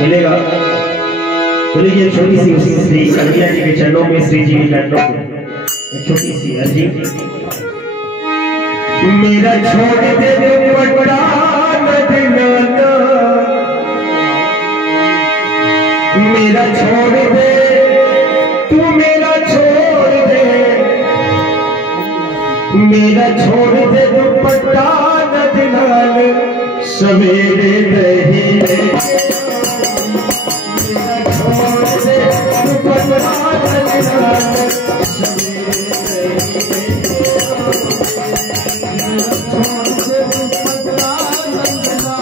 मिलेगा। तो लीजिए छोटी सी उसी श्री कन्हैया जी के चरणों में श्री जी के चरणों में एक छोटी सी अर्जी। मेरा छोड़ दे दुपट्टा नदनाना, मेरा छोड़ दे तू मेरा छोड़ दे, मेरा छोड़ दे दुपट्टा नदनाना, सवेरे नहीं मेरा छोड़ दे दुपट्टा नदनाना,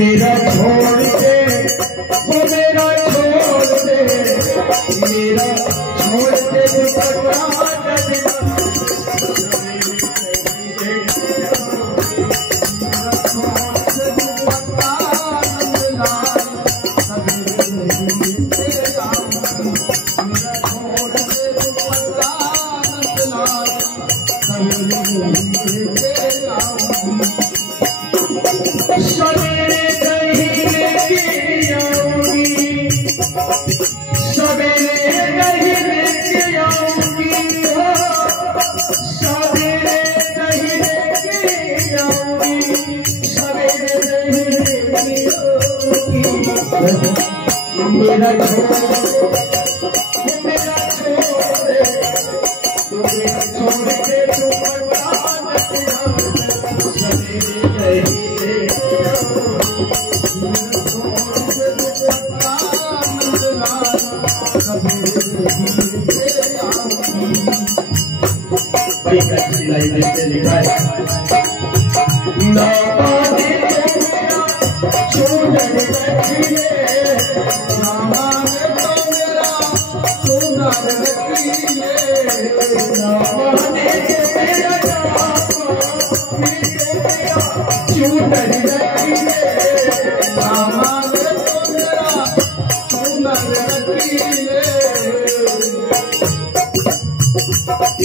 मेरा छोड़ दे वो मेरा छोड़ दे, मेरा छोड़ दे दुपट्टा मेरा लिखा है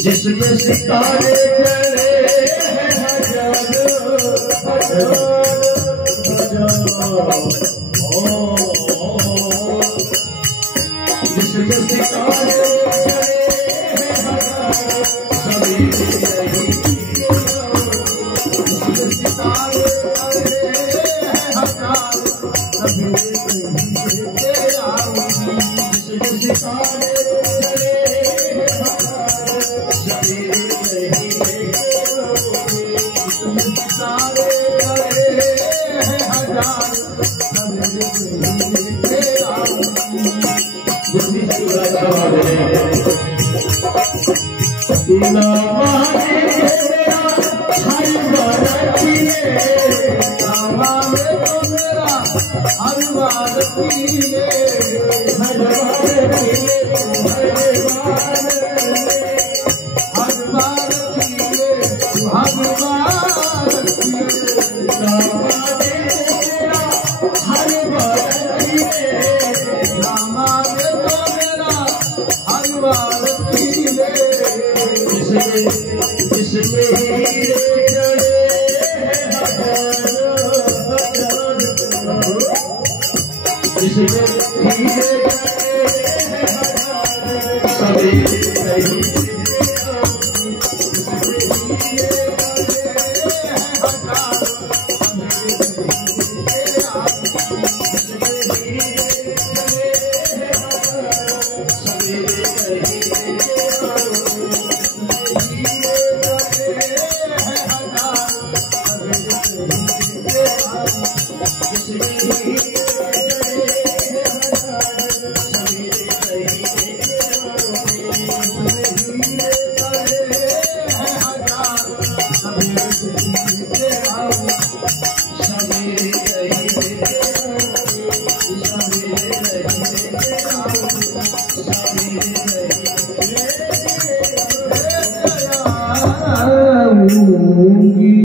जिसके सितारे चले जिसके सितारे है।